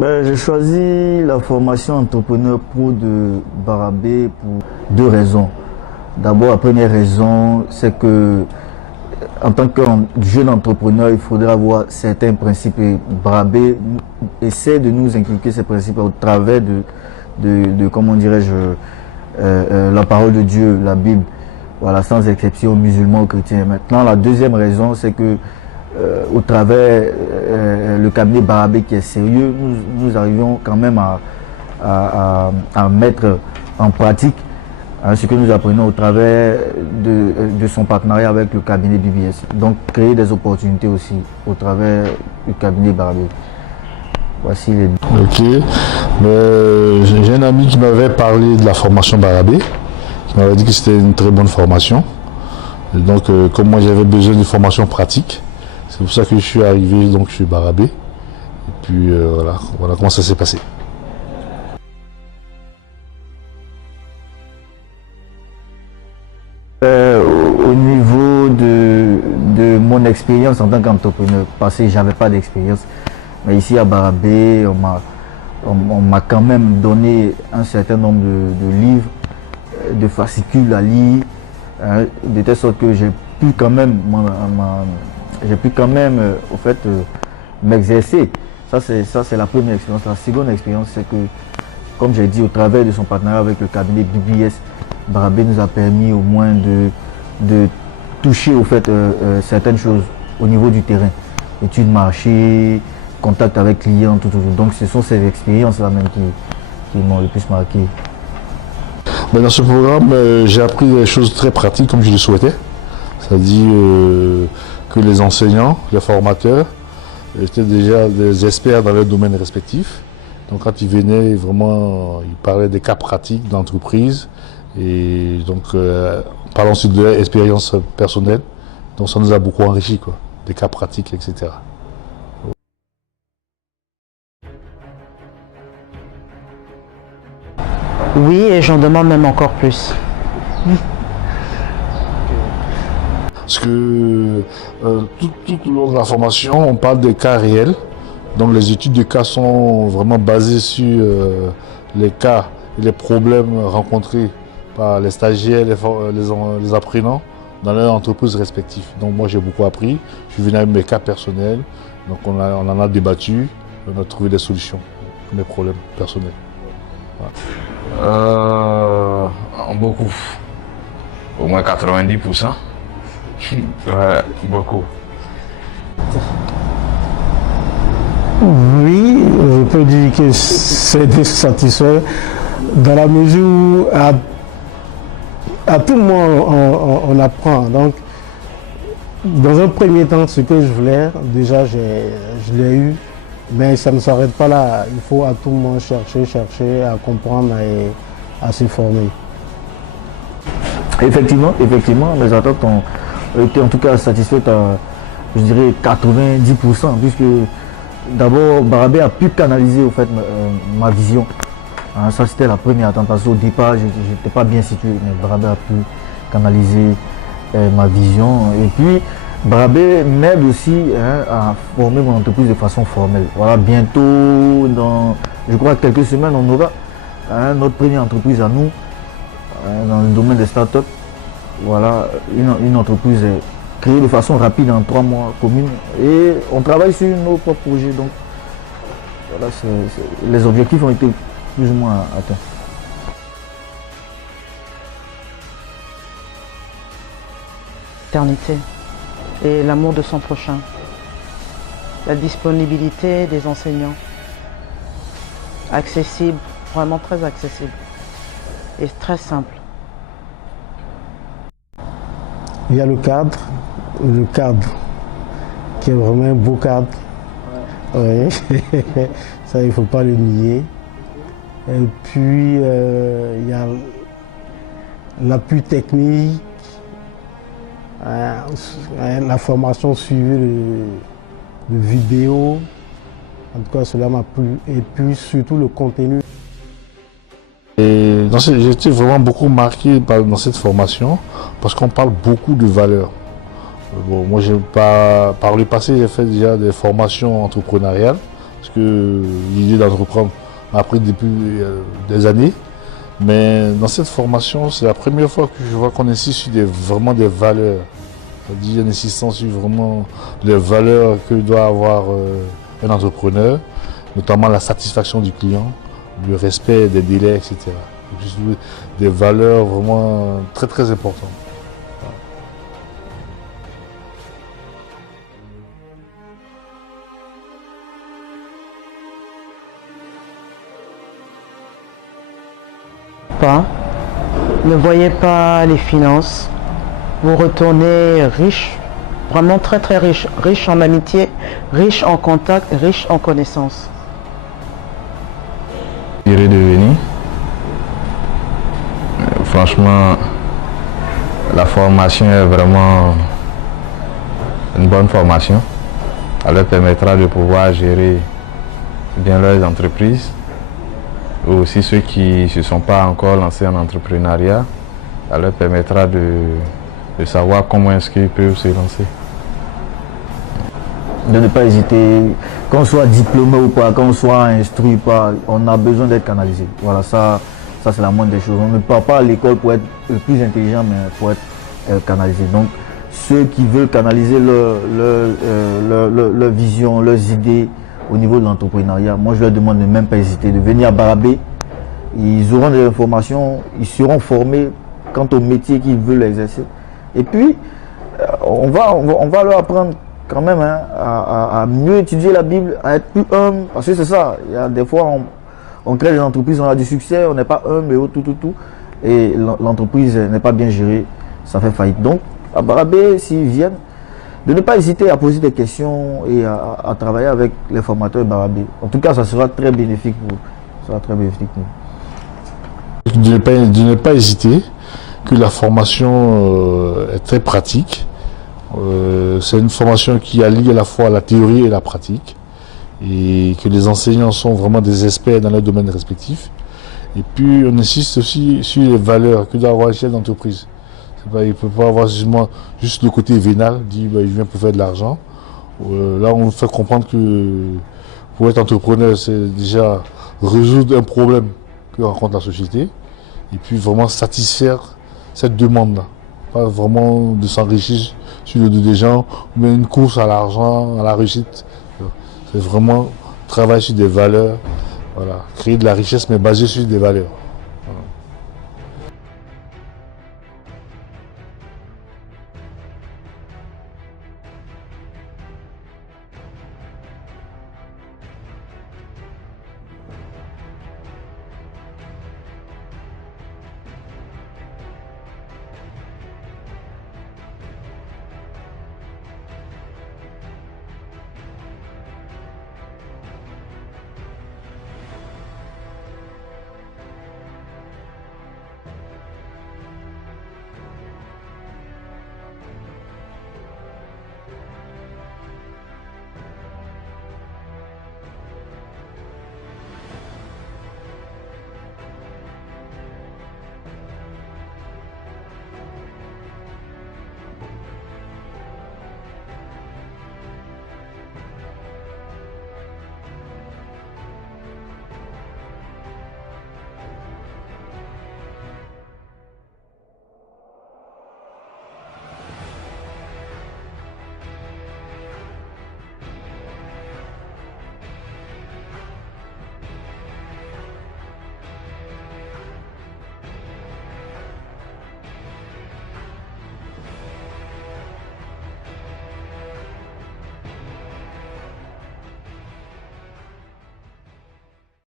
J'ai choisi la formation entrepreneur pro de Barabé pour deux raisons. D'abord, la première raison, c'est que en tant que jeune entrepreneur, il faudrait avoir certains principes. Et Barabé essaie de nous inculquer ces principes au travers comment dirais-je, la parole de Dieu, la Bible. Voilà, sans exception, musulmans ou chrétiens. Maintenant, la deuxième raison, c'est que au travers le cabinet Barabé qui est sérieux, nous arrivons quand même à mettre en pratique ce que nous apprenons au travers de son partenariat avec le cabinet BBS. Donc créer des opportunités aussi au travers du cabinet Barabé. Voici les deux. Ok. J'ai un ami qui m'avait parlé de la formation Barabé, qui m'avait dit que c'était une très bonne formation. Et donc comme moi j'avais besoin d'une formation pratique, c'est pour ça que je suis arrivé donc chez Barabé. Et puis voilà comment ça s'est passé. Au niveau de mon expérience en tant qu'entrepreneur, parce que j'avais pas d'expérience, mais ici à Barabé, on m'a quand même donné un certain nombre de livres, de fascicules à lire, hein, de telle sorte que j'ai pu quand même au fait m'exercer. Ça c'est la première expérience. La seconde expérience, c'est que, comme j'ai dit, au travers de son partenariat avec le cabinet BBS, Barabé nous a permis au moins de toucher au fait certaines choses au niveau du terrain, études marché, contact avec clients, tout. Donc ce sont ces expériences-là même qui m'ont le plus marqué. Dans ce programme, j'ai appris des choses très pratiques comme je le souhaitais. C'est-à-dire que les enseignants, les formateurs étaient déjà des experts dans leurs domaines respectifs. Donc quand ils venaient, vraiment, ils parlaient des cas pratiques d'entreprise. Et donc, parlant aussi de leur expérience personnelle, donc ça nous a beaucoup enrichi, quoi, des cas pratiques, etc. Oui, et j'en demande même encore plus. Parce que tout au long de la formation, on parle des cas réels. Donc les études de cas sont vraiment basées sur les cas et les problèmes rencontrés par les stagiaires, les apprenants dans leurs entreprises respectives. Donc moi j'ai beaucoup appris, je suis venu avec mes cas personnels, donc on en a débattu, on a trouvé des solutions pour mes problèmes personnels. Voilà. Beaucoup, au moins 90%. Ouais, beaucoup. Oui, je peux dire que c'est satisfait dans la mesure où à tout moment on apprend. Donc, dans un premier temps, ce que je voulais, déjà je l'ai eu, mais ça ne s'arrête pas là. Il faut à tout moment chercher à comprendre et à se former. Effectivement, mes attentes ont été en tout cas satisfaites à, je dirais, 90%, puisque d'abord Barabé a pu canaliser au fait ma vision. Hein, ça c'était la première attente, parce qu'au départ je n'étais pas bien situé, mais Barabé a pu canaliser ma vision. Et puis Barabé m'aide aussi à former mon entreprise de façon formelle. Voilà, bientôt, dans je crois quelques semaines, on aura notre première entreprise à nous, dans le domaine des startups. Voilà, une entreprise créée de façon rapide en 3 mois commune, et on travaille sur nos propres projets. Donc voilà, les objectifs ont été plus ou moins atteints. L'éternité et l'amour de son prochain, la disponibilité des enseignants, accessible, vraiment très accessible et très simple. Il y a le cadre qui est vraiment un beau cadre. Ouais. Ça, il ne faut pas le nier. Et puis, il y a l'appui technique, la formation suivie de vidéos. En tout cas, cela m'a plu. Et puis, surtout le contenu. J'ai été vraiment beaucoup marqué dans cette formation parce qu'on parle beaucoup de valeurs. Bon, moi, par le passé, j'ai fait déjà des formations entrepreneuriales, parce que l'idée d'entreprendre m'a pris depuis des années. Mais dans cette formation, c'est la première fois que je vois qu'on insiste sur vraiment des valeurs. C'est-à-dire une insistance sur vraiment les valeurs que doit avoir un entrepreneur, notamment la satisfaction du client, le respect des délais, etc. Des valeurs vraiment très très importantes. Ne voyez pas les finances. Vous retournez riche, vraiment très très riche. Riche en amitié, riche en contact, riche en connaissances. J'irai devenir. Franchement, la formation est vraiment une bonne formation. Elle leur permettra de pouvoir gérer bien leurs entreprises. Aussi ceux qui ne se sont pas encore lancés en entrepreneuriat, ça leur permettra de savoir comment est-ce qu'ils peuvent se lancer. De ne pas hésiter, qu'on soit diplômé ou pas, qu'on soit instruit ou pas, on a besoin d'être canalisé. Voilà, ça c'est la moindre des choses. On ne part pas à l'école pour être le plus intelligent, mais pour être canalisé. Donc, ceux qui veulent canaliser leur vision, leurs idées, au niveau de l'entrepreneuriat, moi je leur demande de même pas hésiter, de venir à Barabé. Ils auront des informations, ils seront formés quant au métier qu'ils veulent exercer. Et puis, on va leur apprendre quand même à mieux étudier la Bible, à être plus humble, parce que c'est ça. Il y a des fois, on crée des entreprises, on a du succès, on n'est pas humble et tout. Et l'entreprise n'est pas bien gérée, ça fait faillite. Donc, à Barabé, s'ils viennent, de ne pas hésiter à poser des questions et à travailler avec les formateurs Barabé. En tout cas, ça sera très bénéfique pour vous. Ça sera très bénéfique pour vous. De ne pas hésiter, que la formation est très pratique. C'est une formation qui allie à la fois la théorie et la pratique. Et que les enseignants sont vraiment des experts dans leur domaine respectif. Et puis, on insiste aussi sur les valeurs que doit avoir un chef d'entreprise. Il ne peut pas avoir juste le côté vénal, dit il vient pour faire de l'argent. Là, on fait comprendre que pour être entrepreneur, c'est déjà résoudre un problème que rencontre la société et puis vraiment satisfaire cette demande-là. Pas vraiment de s'enrichir sur le dos des gens, mais une course à l'argent, à la réussite. C'est vraiment travailler sur des valeurs, voilà, créer de la richesse mais basée sur des valeurs.